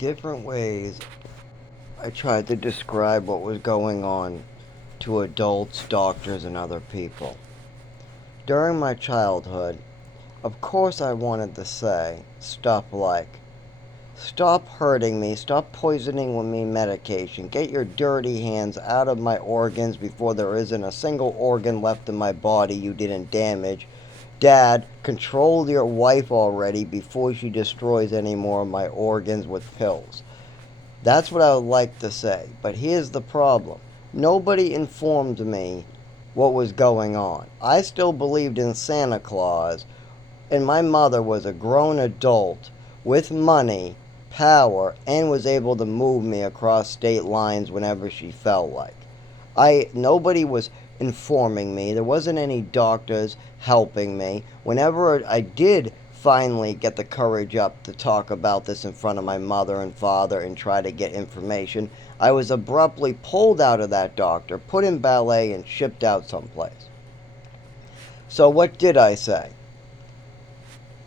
different ways I tried to describe what was going on to adults, doctors, and other people. During my childhood, of course, I wanted to say, stop hurting me, stop poisoning with me medication, get your dirty hands out of my organs before there isn't a single organ left in my body you didn't damage. Dad, control your wife already before she destroys any more of my organs with pills. That's what I would like to say. But here's the problem. Nobody informed me what was going on. I still believed in Santa Claus, and my mother was a grown adult with money, power, and was able to move me across state lines whenever she felt like. Nobody was informing me. There wasn't any doctors helping me. Whenever I did finally get the courage up to talk about this in front of my mother and father and try to get information, I was abruptly pulled out of that doctor, put in ballet, and shipped out someplace. So what did I say?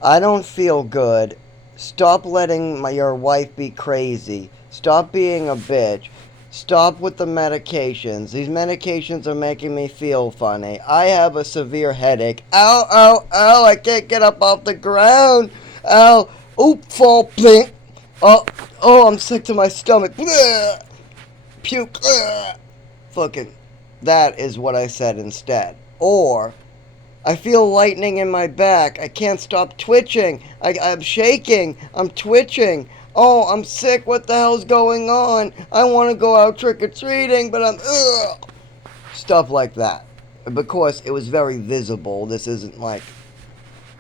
I don't feel good. Stop letting your wife be crazy. Stop being a bitch. Stop with the medications. These medications are making me feel funny. I have a severe headache. Ow, ow, ow. I can't get up off the ground. Ow. Oop, fall, blink. Oh, oh, I'm sick to my stomach. Blah. Puke. Blah. Fucking. That is what I said instead. Or, I feel lightning in my back. I can't stop twitching. I'm shaking. I'm twitching. Oh, I'm sick. What the hell's going on? I want to go out trick-or-treating, but I'm... Ugh. Stuff like that. Because it was very visible. This isn't like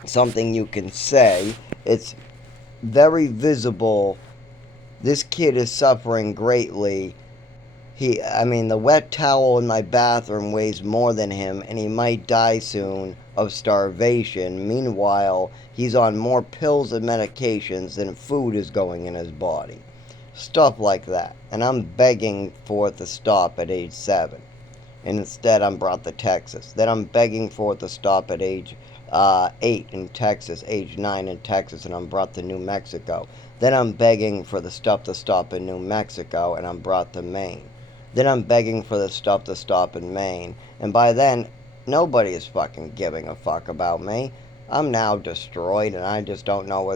something you can say. It's very visible. This kid is suffering greatly. The wet towel in my bathroom weighs more than him, and he might die soon of starvation. Meanwhile, he's on more pills and medications than food is going in his body. Stuff like that. And I'm begging for it to stop at age 7. And instead, I'm brought to Texas. Then I'm begging for it to stop at age 8 in Texas, age 9 in Texas, and I'm brought to New Mexico. Then I'm begging for the stuff to stop in New Mexico, and I'm brought to Maine. Then I'm begging for the stuff to stop in Maine. And by then, nobody is fucking giving a fuck about me. I'm now destroyed, and I just don't know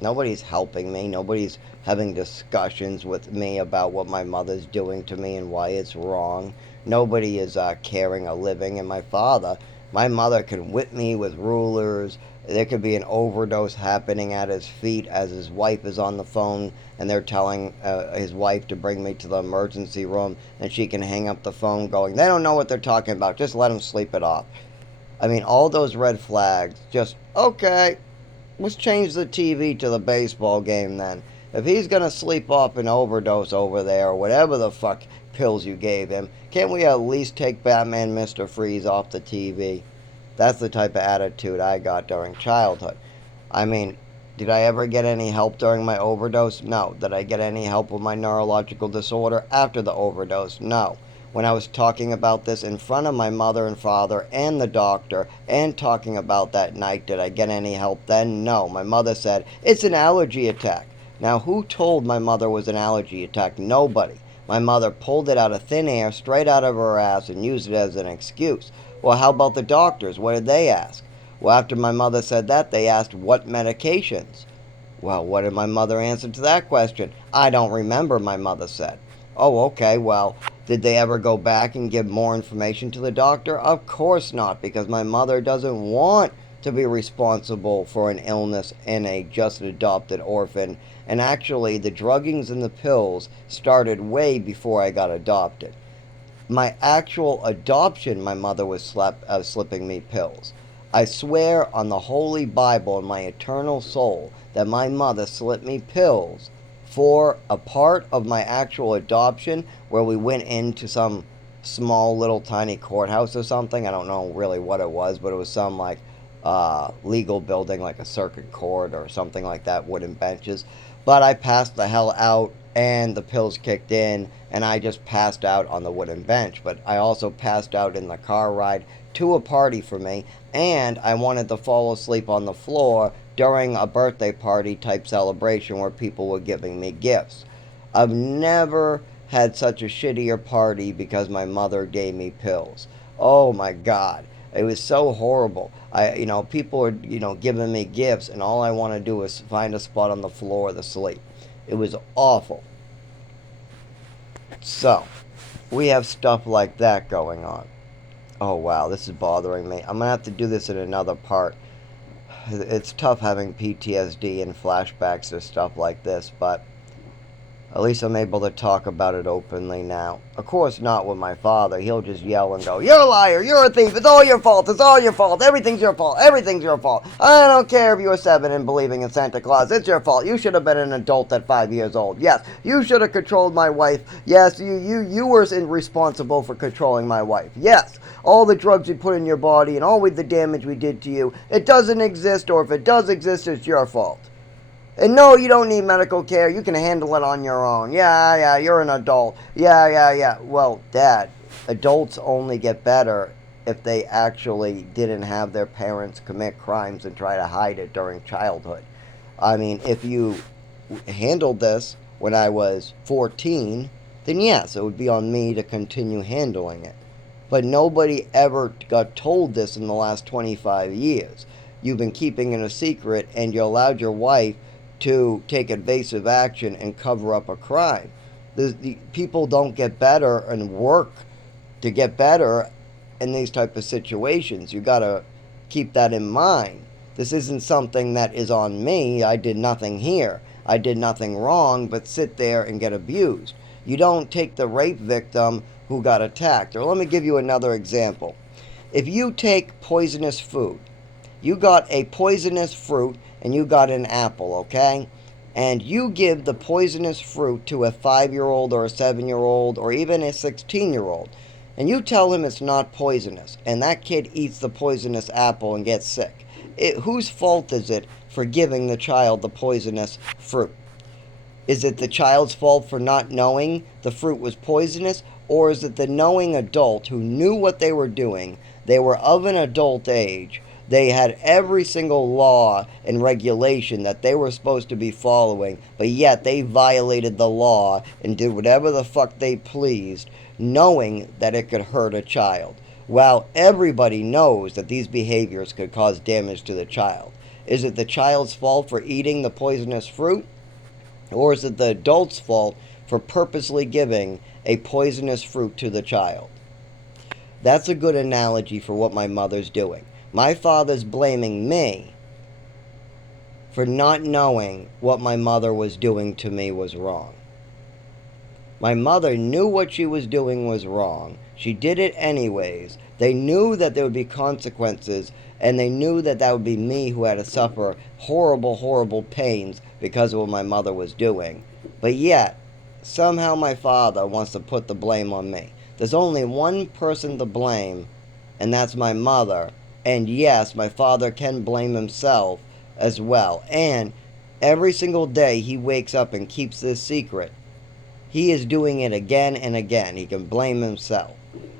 nobody's helping me. Nobody's having discussions with me about what my mother's doing to me and why it's wrong. Nobody is caring a living. And my mother can whip me with rulers. There could be an overdose happening at his feet as his wife is on the phone and they're telling his wife to bring me to the emergency room, and she can hang up the phone going, they don't know what they're talking about, just let them sleep it off. All those red flags, just, okay, let's change the TV to the baseball game then. If he's gonna sleep off an overdose over there, or whatever the fuck pills you gave him, can't we at least take Batman Mr. Freeze off the TV? That's the type of attitude I got during childhood. I mean, did I ever get any help during my overdose? No. Did I get any help with my neurological disorder after the overdose? No. When I was talking about this in front of my mother and father and the doctor and talking about that night, did I get any help then? No. My mother said, it's an allergy attack. Now, who told my mother it was an allergy attack? Nobody. My mother pulled it out of thin air, straight out of her ass, and used it as an excuse. Well, how about the doctors? What did they ask? Well, after my mother said that, they asked, what medications? Well, what did my mother answer to that question? I don't remember, my mother said. Oh, okay, well, did they ever go back and give more information to the doctor? Of course not, because my mother doesn't want to be responsible for an illness in a just adopted orphan. And actually, the druggings and the pills started way before I got adopted. My actual adoption, my mother was slipping me pills. I swear on the Holy Bible and my eternal soul that my mother slipped me pills for a part of my actual adoption where we went into some small little tiny courthouse or something. I don't know really what it was, but it was some legal building like a circuit court or something like that, wooden benches. But I passed the hell out and the pills kicked in and I just passed out on the wooden bench. But I also passed out in the car ride to a party for me, and I wanted to fall asleep on the floor during a birthday party type celebration where people were giving me gifts. I've never had such a shittier party because my mother gave me pills. Oh my God. It was so horrible. People are, giving me gifts, and all I want to do is find a spot on the floor to sleep. It was awful. So, we have stuff like that going on. Oh wow, this is bothering me. I'm gonna have to do this in another part. It's tough having PTSD and flashbacks to stuff like this, but at least I'm able to talk about it openly now. Of course, not with my father. He'll just yell and go, "You're a liar! You're a thief! It's all your fault! It's all your fault! Everything's your fault! Everything's your fault! I don't care if you were 7 and believing in Santa Claus. It's your fault. You should have been an adult at 5 years old. Yes, you should have controlled my wife. Yes, you were responsible for controlling my wife. Yes, all the drugs you put in your body and all the damage we did to you. It doesn't exist, or if it does exist, it's your fault. And no, you don't need medical care. You can handle it on your own. Yeah, you're an adult. Yeah. Well, Dad, adults only get better if they actually didn't have their parents commit crimes and try to hide it during childhood. I mean, if you handled this when I was 14, then yes, it would be on me to continue handling it. But nobody ever got told this in the last 25 years. You've been keeping it a secret, and you allowed your wife to take evasive action and cover up a crime. The people don't get better and work to get better in these type of situations. You got to keep that in mind. This isn't something that is on me. I did nothing here. I did nothing wrong but sit there and get abused. You don't take the rape victim who got attacked. Or let me give you another example. If you take poisonous food, you got a poisonous fruit and you got an apple, okay? And you give the poisonous fruit to a 5-year-old or a 7-year-old or even a 16-year-old, and you tell him it's not poisonous, and that kid eats the poisonous apple and gets sick. Whose fault is it for giving the child the poisonous fruit? Is it the child's fault for not knowing the fruit was poisonous, or is it the knowing adult who knew what they were doing? They were of an adult age. They had every single law and regulation that they were supposed to be following, but yet they violated the law and did whatever the fuck they pleased, knowing that it could hurt a child. While everybody knows that these behaviors could cause damage to the child. Is it the child's fault for eating the poisonous fruit? Or is it the adult's fault for purposely giving a poisonous fruit to the child? That's a good analogy for what my mother's doing. My father's blaming me for not knowing what my mother was doing to me was wrong. My mother knew what she was doing was wrong. She did it anyways. They knew that there would be consequences, and they knew that that would be me who had to suffer horrible, horrible pains because of what my mother was doing. But yet, somehow my father wants to put the blame on me. There's only one person to blame, and that's my mother. And yes, my father can blame himself as well. And every single day he wakes up and keeps this secret, he is doing it again and again. He can blame himself.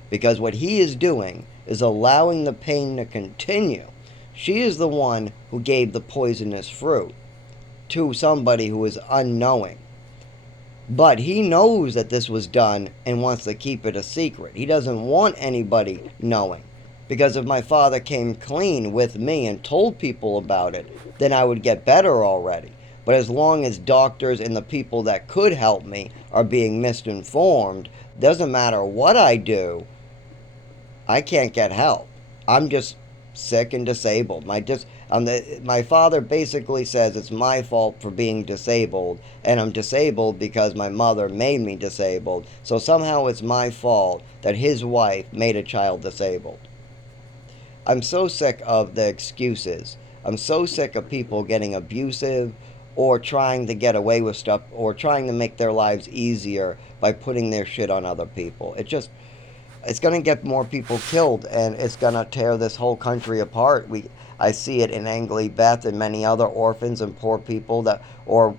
Because what he is doing is allowing the pain to continue. She is the one who gave the poisonous fruit to somebody who is unknowing. But he knows that this was done and wants to keep it a secret. He doesn't want anybody knowing. Because if my father came clean with me and told people about it, then I would get better already. But as long as doctors and the people that could help me are being misinformed, doesn't matter what I do, I can't get help. I'm just sick and disabled. My father basically says it's my fault for being disabled, and I'm disabled because my mother made me disabled. So somehow it's my fault that his wife made a child disabled. I'm so sick of the excuses. I'm so sick of people getting abusive or trying to get away with stuff or trying to make their lives easier by putting their shit on other people. It's going to get more people killed, and it's going to tear this whole country apart. I see it in Angly Beth and many other orphans and poor people or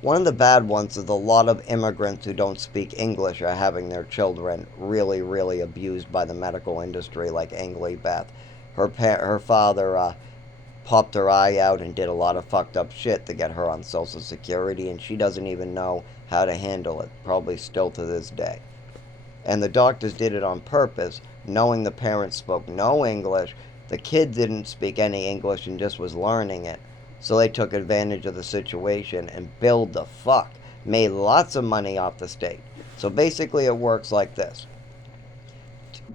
one of the bad ones is a lot of immigrants who don't speak English are having their children really, really abused by the medical industry, like Angly Beth. Her father popped her eye out and did a lot of fucked up shit to get her on Social Security, and she doesn't even know how to handle it, probably still to this day. And the doctors did it on purpose, knowing the parents spoke no English. The kid didn't speak any English and just was learning it. So they took advantage of the situation and billed the fuck. Made lots of money off the state. So basically it works like this.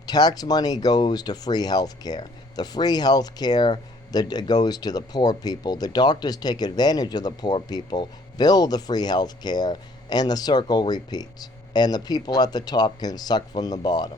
Tax money goes to free health care. The free health care that goes to the poor people. The doctors take advantage of the poor people, bill the free health care, and the circle repeats. And the people at the top can suck from the bottom.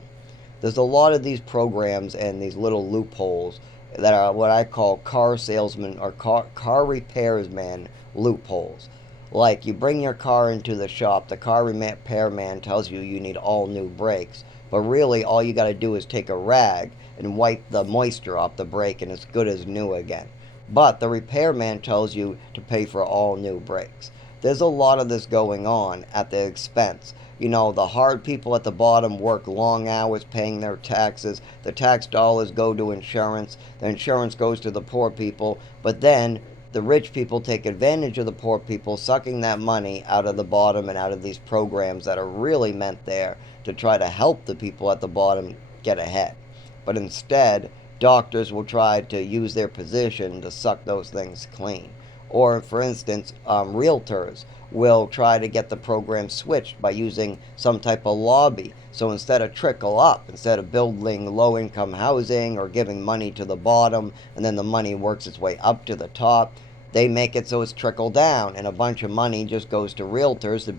There's a lot of these programs and these little loopholes that are what I call car salesman or car repairsman loopholes. Like, you bring your car into the shop, the car repairman tells you you need all new brakes, but really all you got to do is take a rag and wipe the moisture off the brake and it's good as new again. But the repairman tells you to pay for all new brakes. There's a lot of this going on at the expense. You know, the hard people at the bottom work long hours paying their taxes. The tax dollars go to insurance. The insurance goes to the poor people. But then the rich people take advantage of the poor people, sucking that money out of the bottom and out of these programs that are really meant there to try to help the people at the bottom get ahead. But instead, doctors will try to use their position to suck those things clean. Or, for instance, realtors will try to get the program switched by using some type of lobby. So instead of trickle up, instead of building low-income housing or giving money to the bottom, and then the money works its way up to the top, they make it so it's trickle down, and a bunch of money just goes to realtors to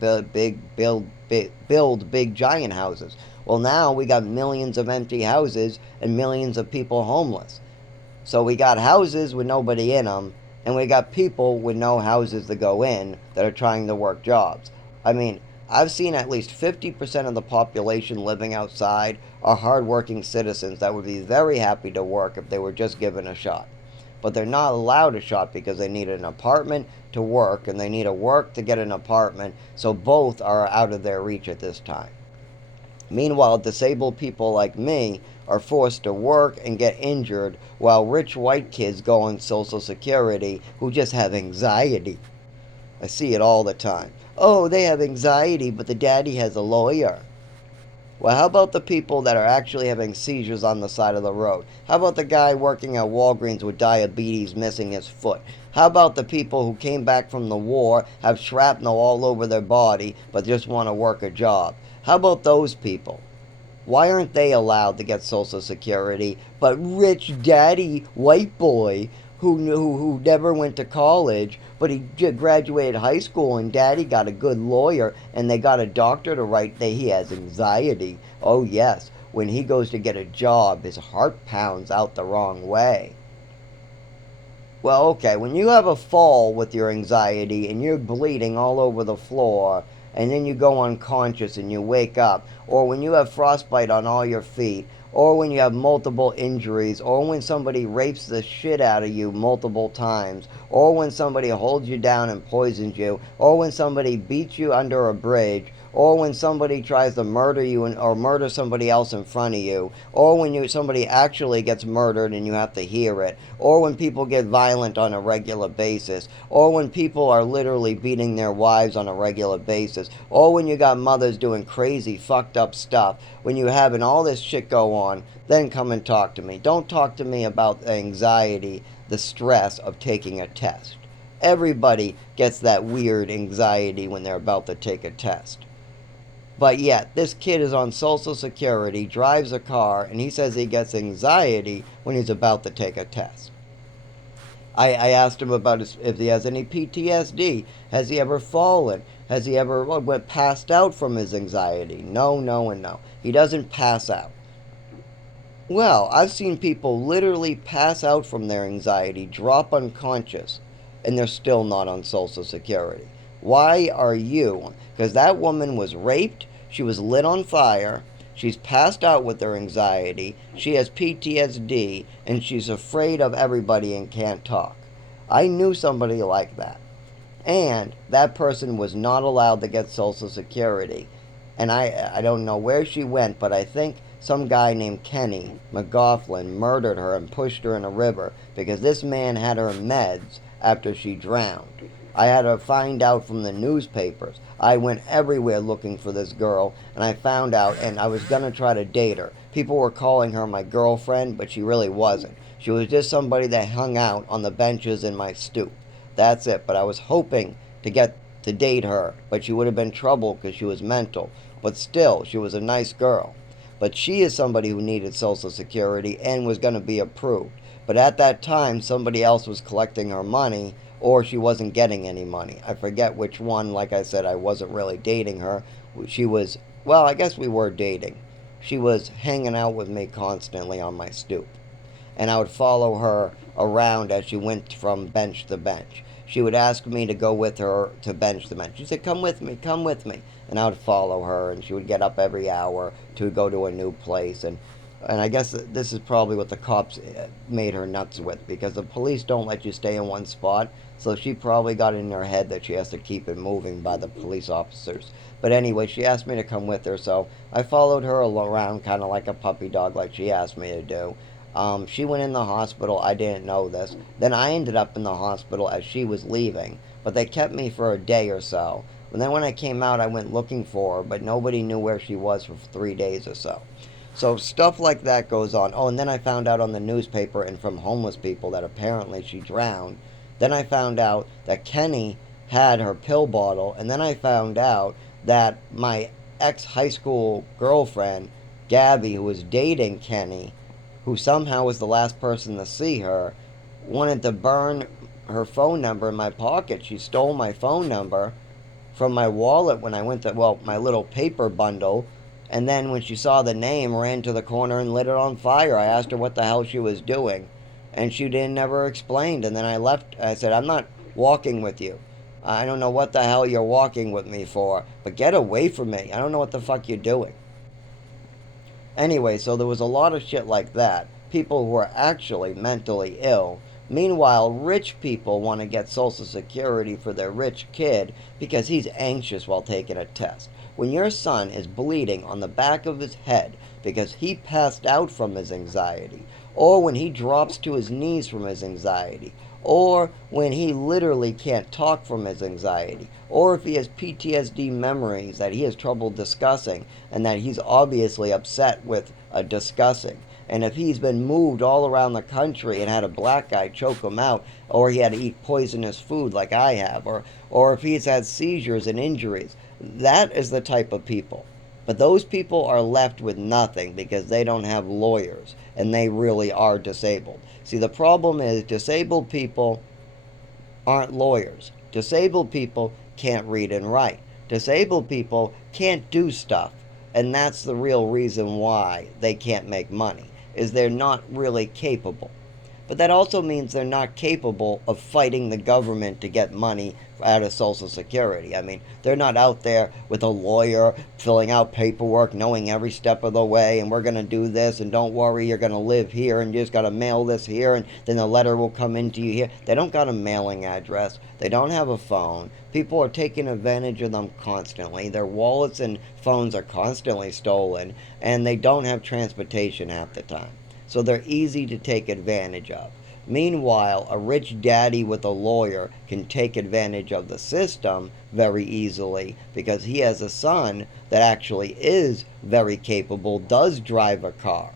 build big giant houses. Well, now we got millions of empty houses and millions of people homeless. So we got houses with nobody in them, and we got people with no houses to go in that are trying to work jobs. I mean, I've seen at least 50% of the population living outside are hardworking citizens that would be very happy to work if they were just given a shot. But they're not allowed a shot because they need an apartment to work, and they need a work to get an apartment, so both are out of their reach at this time. Meanwhile, disabled people like me are forced to work and get injured while rich white kids go on Social Security who just have anxiety. I see it all the time. Oh, they have anxiety, but the daddy has a lawyer. Well, how about the people that are actually having seizures on the side of the road? How about the guy working at Walgreens with diabetes missing his foot? How about the people who came back from the war, have shrapnel all over their body, but just want to work a job? How about those people? Why aren't they allowed to get Social Security, but rich daddy white boy who never went to college, but he graduated high school and daddy got a good lawyer and they got a doctor to write that he has anxiety? Oh yes, when he goes to get a job, his heart pounds out the wrong way. Well, okay, when you have a fall with your anxiety and you're bleeding all over the floor, and then you go unconscious and you wake up, or when you have frostbite on all your feet, or when you have multiple injuries, or when somebody rapes the shit out of you multiple times, or when somebody holds you down and poisons you, or when somebody beats you under a bridge, or when somebody tries to murder you or murder somebody else in front of you, or when somebody actually gets murdered and you have to hear it, or when people get violent on a regular basis, or when people are literally beating their wives on a regular basis, or when you got mothers doing crazy fucked up stuff, when you're having all this shit go on, then come and talk to me. Don't talk to me about the anxiety, the stress of taking a test. Everybody gets that weird anxiety when they're about to take a test. But yet, this kid is on Social Security, drives a car, and he says he gets anxiety when he's about to take a test. I asked him about if he has any PTSD. Has he ever fallen? Has he ever passed out from his anxiety? No, no, and no. He doesn't pass out. Well, I've seen people literally pass out from their anxiety, drop unconscious, and they're still not on Social Security. Why are you? Because that woman was raped, she was lit on fire, she's passed out with her anxiety, she has PTSD, and she's afraid of everybody and can't talk. I knew somebody like that. And that person was not allowed to get Social Security. And I don't know where she went, but I think some guy named Kenny McGoughlin murdered her and pushed her in a river because this man had her meds after she drowned. I had to find out from the newspapers. I went everywhere looking for this girl, and I found out, and I was going to try to date her. People were calling her my girlfriend, but she really wasn't. She was just somebody that hung out on the benches in my stoop. That's it. But I was hoping to get to date her, but she would have been trouble because she was mental. But still, she was a nice girl. But she is somebody who needed Social Security and was going to be approved. But at that time, somebody else was collecting her money, or she wasn't getting any money. I forget which one. Like I said, I wasn't really dating her. She was, well, I guess we were dating. She was hanging out with me constantly on my stoop. And I would follow her around as she went from bench to bench. She would ask me to go with her to bench to bench. She said, come with me, come with me. And I would follow her, and she would get up every hour to go to a new place. And I guess this is probably what the cops made her nuts with, because the police don't let you stay in one spot. So she probably got in her head that she has to keep it moving by the police officers. But anyway, she asked me to come with her, so I followed her around kind of like a puppy dog, like she asked me to do. She went in the hospital. I didn't know this. Then I ended up in the hospital as she was leaving, but they kept me for a day or so. And then when I came out, I went looking for her, but nobody knew where she was for 3 days or so. So stuff like that goes on. Oh, and then I found out on the newspaper and from homeless people that apparently she drowned. Then I found out that Kenny had her pill bottle, and then I found out that my ex-high school girlfriend, Gabby, who was dating Kenny, who somehow was the last person to see her, wanted to burn her phone number in my pocket. She stole my phone number from my wallet when I went to, well, my little paper bundle. And then when she saw the name, ran to the corner and lit it on fire. I asked her what the hell she was doing, and she didn't never explained. And then I left. I said, I'm not walking with you. I don't know what the hell you're walking with me for, but get away from me. I don't know what the fuck you're doing. Anyway, so there was a lot of shit like that. People who are actually mentally ill. Meanwhile, rich people want to get Social Security for their rich kid because he's anxious while taking a test. When your son is bleeding on the back of his head because he passed out from his anxiety, or when he drops to his knees from his anxiety, or when he literally can't talk from his anxiety, or if he has PTSD memories that he has trouble discussing and that he's obviously upset with discussing, and if he's been moved all around the country and had a black guy choke him out, or he had to eat poisonous food like I have, or if he's had seizures and injuries, that is the type of people. But those people are left with nothing because they don't have lawyers and they really are disabled. See, the problem is disabled people aren't lawyers. Disabled people can't read and write. Disabled people can't do stuff. And that's the real reason why they can't make money, is they're not really capable. But that also means they're not capable of fighting the government to get money out of Social Security. I mean, they're not out there with a lawyer filling out paperwork, knowing every step of the way, and we're going to do this, and don't worry, you're going to live here, and you just got to mail this here, and then the letter will come into you here. They don't got a mailing address. They don't have a phone. People are taking advantage of them constantly. Their wallets and phones are constantly stolen, and they don't have transportation half the time. So they're easy to take advantage of. Meanwhile, a rich daddy with a lawyer can take advantage of the system very easily because he has a son that actually is very capable, does drive a car.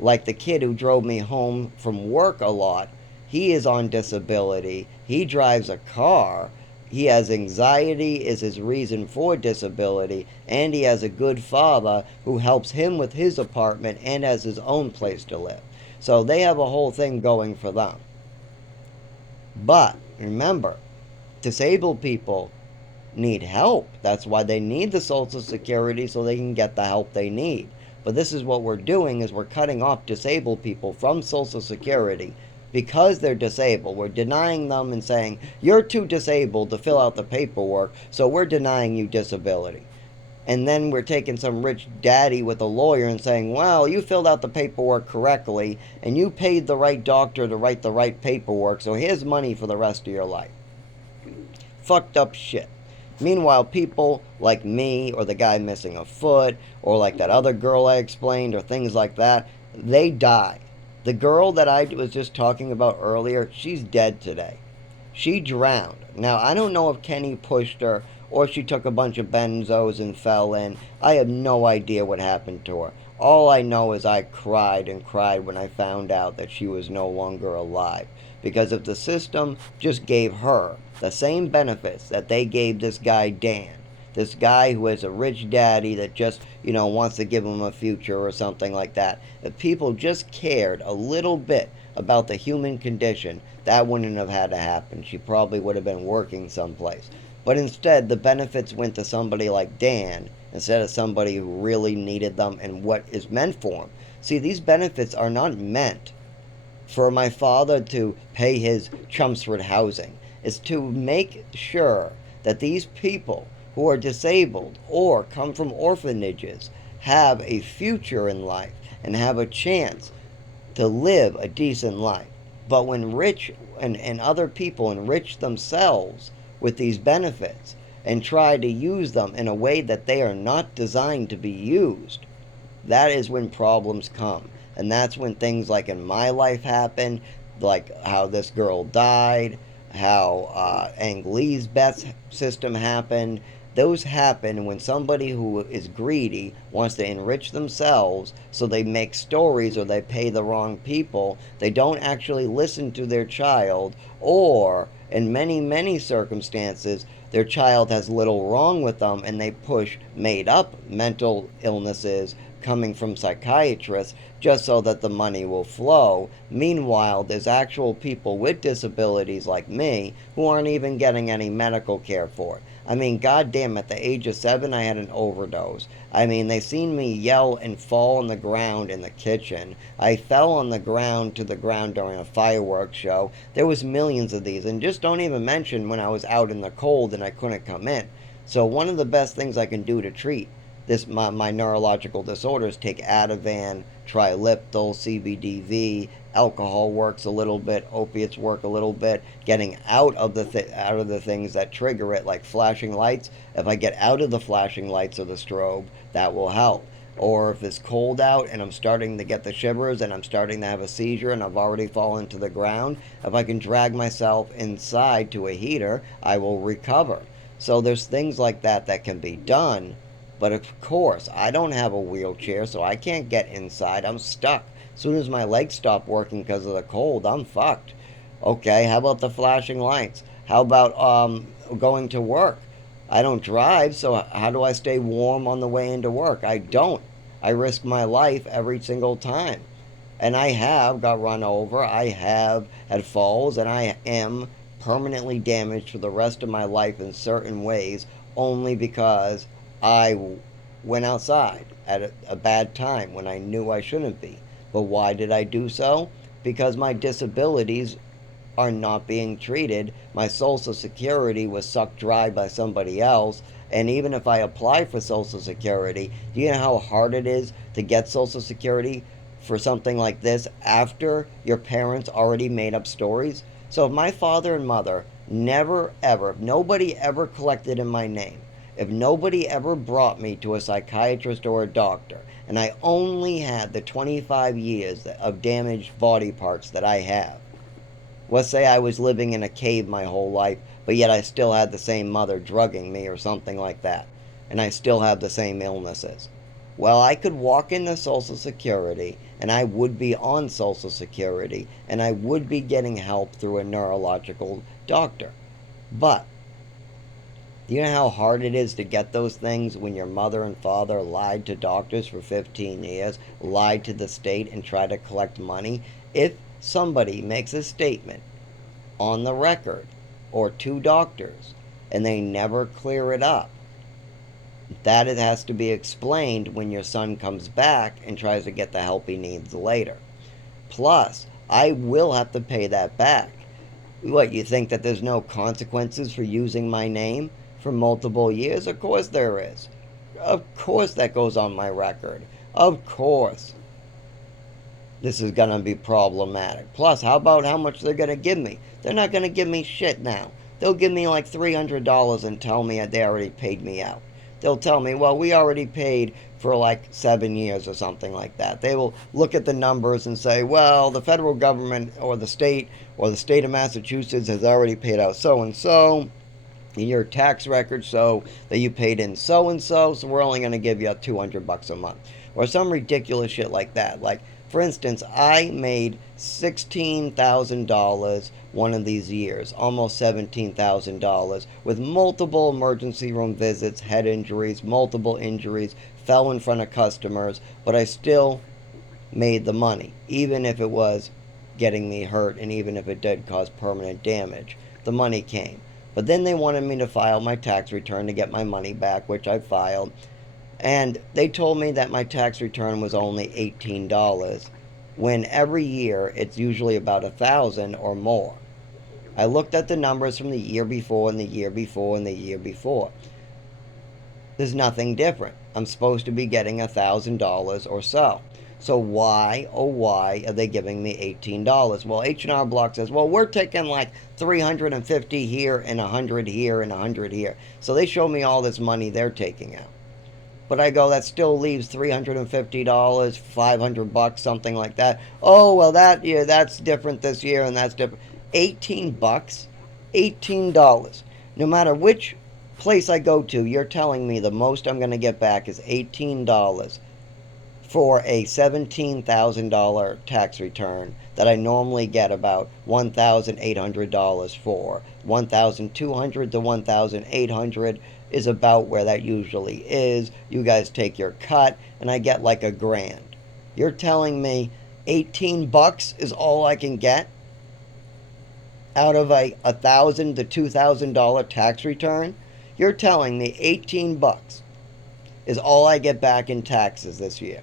Like the kid who drove me home from work a lot, he is on disability, he drives a car, he has anxiety is his reason for disability, and he has a good father who helps him with his apartment and has his own place to live. So they have a whole thing going for them. But remember, disabled people need help. That's why they need the Social Security, so they can get the help they need. But this is what we're doing, is we're cutting off disabled people from Social Security because they're disabled. We're denying them and saying, you're too disabled to fill out the paperwork, so we're denying you disability. And then we're taking some rich daddy with a lawyer and saying, well, you filled out the paperwork correctly, and you paid the right doctor to write the right paperwork, so here's money for the rest of your life. Fucked up shit. Meanwhile, people like me, or the guy missing a foot, or like that other girl I explained, or things like that, they die. The girl that I was just talking about earlier, she's dead today. She drowned. Now, I don't know if Kenny pushed her or she took a bunch of benzos and fell in. I have no idea what happened to her. All I know is I cried and cried when I found out that she was no longer alive. Because if the system just gave her the same benefits that they gave this guy Dan, this guy who has a rich daddy that just, wants to give him a future or something like that, if people just cared a little bit about the human condition, that wouldn't have had to happen. She probably would have been working someplace. But instead, the benefits went to somebody like Dan instead of somebody who really needed them and what is meant for him. See, these benefits are not meant for my father to pay his Chelmsford housing. It's to make sure that these people who are disabled or come from orphanages have a future in life and have a chance to live a decent life. But when rich and other people enrich themselves with these benefits and try to use them in a way that they are not designed to be used, that is when problems come. And that's when things like in my life happen, like how this girl died, how Ang Lee's Beth system happened. Those happen when somebody who is greedy wants to enrich themselves, so they make stories or they pay the wrong people. They don't actually listen to their child, or in many, many circumstances, their child has little wrong with them and they push made up mental illnesses coming from psychiatrists just so that the money will flow. Meanwhile, there's actual people with disabilities like me who aren't even getting any medical care for it. I mean, goddamn, at the age of 7, I had an overdose. I mean, they seen me yell and fall on the ground in the kitchen. I fell on the ground to the ground during a fireworks show. There was millions of these, and just don't even mention when I was out in the cold and I couldn't come in. So one of the best things I can do to treat my neurological disorders, take Ativan, Triliptal, CBDV. Alcohol works a little bit, opiates work a little bit. Getting out of the things that trigger it, like flashing lights. If I get out of the flashing lights or the strobe, that will help. Or if it's cold out and I'm starting to get the shivers and I'm starting to have a seizure and I've already fallen to the ground, if I can drag myself inside to a heater, I will recover. So there's things like that that can be done. But of course, I don't have a wheelchair, so I can't get inside. I'm stuck. As soon as my legs stop working because of the cold, I'm fucked. Okay, how about the flashing lights? How about going to work? I don't drive, so how do I stay warm on the way into work? I don't. I risk my life every single time. And I have got run over. I have had falls, and I am permanently damaged for the rest of my life in certain ways only because I went outside at a bad time when I knew I shouldn't be. But why did I do so? Because my disabilities are not being treated. My Social Security was sucked dry by somebody else. And even if I apply for Social Security, do you know how hard it is to get Social Security for something like this after your parents already made up stories? So if my father and mother never ever, if nobody ever collected in my name, if nobody ever brought me to a psychiatrist or a doctor, and I only had the 25 years of damaged body parts that I have, let's say I was living in a cave my whole life, but yet I still had the same mother drugging me or something like that, and I still have the same illnesses. Well, I could walk into Social Security and I would be on Social Security and I would be getting help through a neurological doctor. But do you know how hard it is to get those things when your mother and father lied to doctors for 15 years, lied to the state, and tried to collect money? If somebody makes a statement on the record or to doctors and they never clear it up, that it has to be explained when your son comes back and tries to get the help he needs later. Plus, I will have to pay that back. What, you think that there's no consequences for using my name for multiple years? Of course there is. Of course that goes on my record. Of course this is going to be problematic. Plus, how about how much they're going to give me? They're not going to give me shit now. they'll give me like $300 and tell me they already paid me out. They'll tell me, well, we already paid for like 7 years or something like that. They will look at the numbers and say, well, the federal government or the state of Massachusetts has already paid out so and so in your tax record, so that you paid in so and so, so we're only going to give you $200 a month, or some ridiculous shit like that. Like, for instance, I made $16,000 one of these years, almost $17,000, with multiple emergency room visits, head injuries, multiple injuries, fell in front of customers, but I still made the money, even if it was getting me hurt and even if it did cause permanent damage. The money came. But then they wanted me to file my tax return to get my money back, which I filed. And they told me that my tax return was only $18, when every year it's usually about $1,000 or more. I looked at the numbers from the year before and the year before and the year before. There's nothing different. I'm supposed to be getting $1,000 or so. So why, oh why, are they giving me $18? Well, H&R Block says, well, we're taking like 350 here and 100 here and 100 here. So they show me all this money they're taking out. But I go, that still leaves $350, $500, something like that. Oh, well, that year, that's different this year and that's different. $18? $18. No matter which place I go to, you're telling me the most I'm going to get back is $18 for a $17,000 tax return that I normally get about $1,800 for. $1,200 to $1,800 is about where that usually is. You guys take your cut, and I get like $1,000. You're telling me $18 is all I can get out of a $1,000 to $2,000 tax return? You're telling me $18 is all I get back in taxes this year.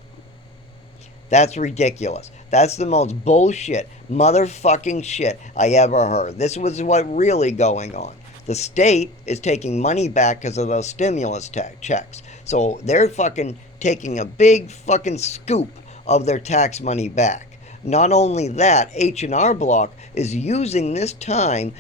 That's ridiculous. That's the most bullshit, motherfucking shit I ever heard. This was what really going on. The state is taking money back because of those stimulus checks. So they're fucking taking a big fucking scoop of their tax money back. Not only that, H&R Block is using this time